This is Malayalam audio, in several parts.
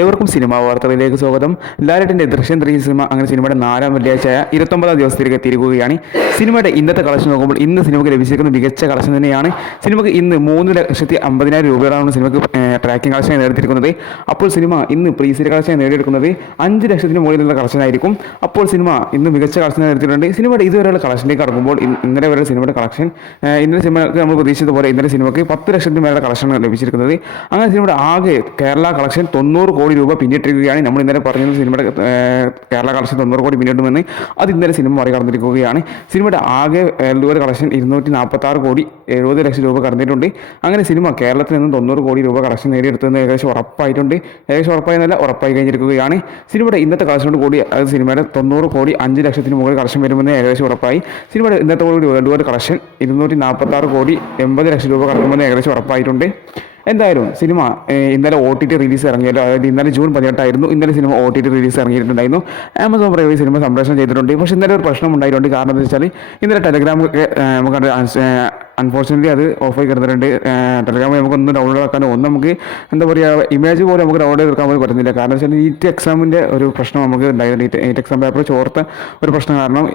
ഏവർക്കും സിനിമാ വാർത്തകളിലേക്ക് സ്വാഗതം. ലാലേട്ടൻ്റെ ദൃശ്യം 3 സിനിമ അങ്ങനെ സിനിമയുടെ 4ാം വെള്ളിയാഴ്ചയായ 29ാം ദിവസത്തിലേക്ക് എത്തിയിരിക്കുകയാണ്. സിനിമയുടെ ഇന്നത്തെ കളക്ഷൻ നോക്കുമ്പോൾ ഇന്ന് സിനിമയ്ക്ക് ലഭിച്ചിരിക്കുന്ന മികച്ച കളക്ഷൻ തന്നെയാണ്. സിനിമയ്ക്ക് ഇന്ന് 3,50,000 രൂപയാണ് സിനിമയ്ക്ക് ട്രാക്കിംഗ് കളക്ഷൻ നേടിയിരിക്കുന്നത്. അപ്പോൾ സിനിമ ഇന്ന് പ്രീസീഡ് കളക്ഷൻ നേടിയെടുക്കുന്നത് 5 ലക്ഷത്തിന് മുകളിലുള്ള കളക്ഷൻ ആയിരിക്കും. അപ്പോൾ സിനിമ ഇന്ന് മികച്ച കളക്ഷൻ നേടിയിട്ടുണ്ട്. സിനിമയുടെ ഇതുവരെയുള്ള കളക്ഷനിലേക്ക് കടക്കുമ്പോൾ ഇന്നലെ വരെ സിനിമയുടെ കളക്ഷൻ ഇന്നലെ സിനിമയ്ക്ക് നമ്മൾ പ്രതീക്ഷിച്ചതുപോലെ ഇന്നലെ സിനിമയ്ക്ക് 10 ലക്ഷത്തിന് മേലെ കളക്ഷനാണ് ലഭിച്ചിരിക്കുന്നത്. അങ്ങനെ സിനിമയുടെ ആകെ കേരള കളക്ഷൻ 90 കോടി രൂപ പിന്നിട്ടിരിക്കുകയാണ്. നമ്മൾ ഇന്നലെ പറഞ്ഞത് സിനിമയുടെ കേരള കളക്ഷൻ 90 കോടി പിന്നിടുമെന്ന്. അത് ഇന്നലെ സിനിമ മറികടന്നിരിക്കുകയാണ്. സിനിമയുടെ ആകെ വേൾഡ് കളക്ഷൻ 246 കോടി 70 ലക്ഷം രൂപ കടന്നിട്ടുണ്ട്. അങ്ങനെ സിനിമ കേരളത്തിൽ നിന്നും 90 കോടി രൂപ കളക്ഷൻ നേടിയെടുത്തതെന്ന് ഏകദേശം ഉറപ്പായിട്ടുണ്ട്. ഏകദേശം ഉറപ്പായെന്നല്ല, ഉറപ്പായി കഴിഞ്ഞിരിക്കുകയാണ്. സിനിമയുടെ ഇന്നത്തെ കളക്ഷനോട് കൂടി അത് സിനിമയുടെ 90 കോടി 5 ലക്ഷത്തിന് മുകളിൽ കളക്ഷൻ വരുമെന്ന് ഏകദേശം ഉറപ്പായി. സിനിമയുടെ ഇന്നത്തെ കൂടി വേൾഡ് കളക്ഷൻ 246 കോടി 80 ലക്ഷം രൂപ കടക്കുമെന്ന് ഏകദേശം ഉറപ്പായിട്ടുണ്ട്. എന്തായാലും സിനിമ ഇന്നലെ OTT റിലീസ് ഇറങ്ങിയല്ലോ, അതായത് ഇന്നലെ ജൂൺ 18 ഇന്നലെ സിനിമ OTT റിലീസ് ഇറങ്ങിയിട്ടുണ്ടായിരുന്നു. ആമസോൺ പ്രൈം സിനിമ സംപ്രേഷണം ചെയ്തിട്ടുണ്ട്. പക്ഷേ ഇന്നലെ ഒരു പ്രശ്നം ഉണ്ടായിട്ടുണ്ട്. കാരണം എന്താ വെച്ചാൽ ഇന്നലെ ടെലഗ്രാമൊക്കെ നമുക്ക് അൺഫോർച്യുനേറ്റ്ലി അത് ഓഫായി കിടന്നിട്ടുണ്ട്. ടെലഗ്രാം നമുക്കൊന്നും ഡൗൺലോഡ് ആക്കാനോ ഒന്നും നമുക്ക് എന്താ പറയുക ഇമേജ് പോലും നമുക്ക് ഡൗൺലോഡ് ചെയ്തെടുക്കാൻ പോലും പറ്റുന്നില്ല. കാരണം വെച്ചാൽ നീറ്റ് എക്സാമിൻ്റെ ഒരു പ്രശ്നം നമുക്ക് ഉണ്ടായിരുന്നു. നീറ്റ് എക്സാം പേപ്പർ ചോർത്ത ഒരു പ്രശ്നം കാരണം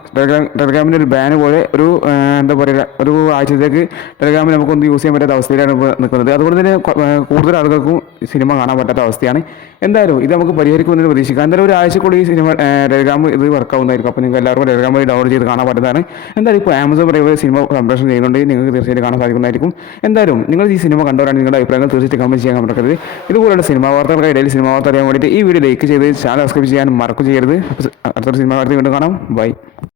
ടെലഗ്രാമിൻ്റെ ഒരു ബാൻ പോലെ ഒരു എന്താ പറയുക ഒരു ആഴ്ചത്തേക്ക് ടെലഗ്രാമിൽ നമുക്കൊന്നും യൂസ് ചെയ്യാൻ പറ്റാത്ത അവസ്ഥയിലാണ് നിൽക്കുന്നത്. അതുകൊണ്ട് തന്നെ കൂടുതൽ ആളുകൾക്കും സിനിമ കാണാൻ പറ്റാത്ത അവസ്ഥയാണ്. എന്തായാലും ഇത് നമുക്ക് പരിഹരിക്കുമെന്ന് പ്രതീക്ഷിക്കാം. എന്തായാലും ഒരു ആഴ്ചക്കുള്ളിൽ ഈ സിനിമ ടെലഗ്രാം ഇത് വർക്കാവുന്നതായിരിക്കും. അപ്പോൾ നിങ്ങൾക്ക് എല്ലാവർക്കും ടെലഗ്രാം വഴി ഡൗൺലോഡ് ചെയ്ത് കാണാൻ പറ്റുന്നതാണ്. എന്തായാലും ഇപ്പോൾ ആമസോൺ പ്രൈം സിനിമ സംപ്രേഷണം ചെയ്യുന്നുണ്ട്. നിങ്ങൾക്ക് തീർച്ചയായിട്ടും കാണാൻ സാധിക്കുന്നതായിരിക്കും. എന്തായാലും നിങ്ങൾ ഈ സിനിമ കണ്ടവരാണ് നിങ്ങളുടെ അഭിപ്രായങ്ങൾ തീർച്ചയായിട്ടും കമൻറ്റ് ചെയ്യാൻ മറക്കരുത്. ഇതുപോലുള്ള സിനിമാ വാർത്തകൾക്ക് ഇടയിൽ സിനിമാ വാർത്ത അറിയാൻ വേണ്ടിയിട്ട് ഈ വീഡിയോ ലൈക്ക് ചെയ്ത് ചാനൽ സബ്സ്ക്രൈബ് ചെയ്യാൻ മറക്കും ചെയ്യരുത്. അടുത്തൊരു സിനിമാ വാർത്ത വീണ്ടും കാണാം. ബൈ.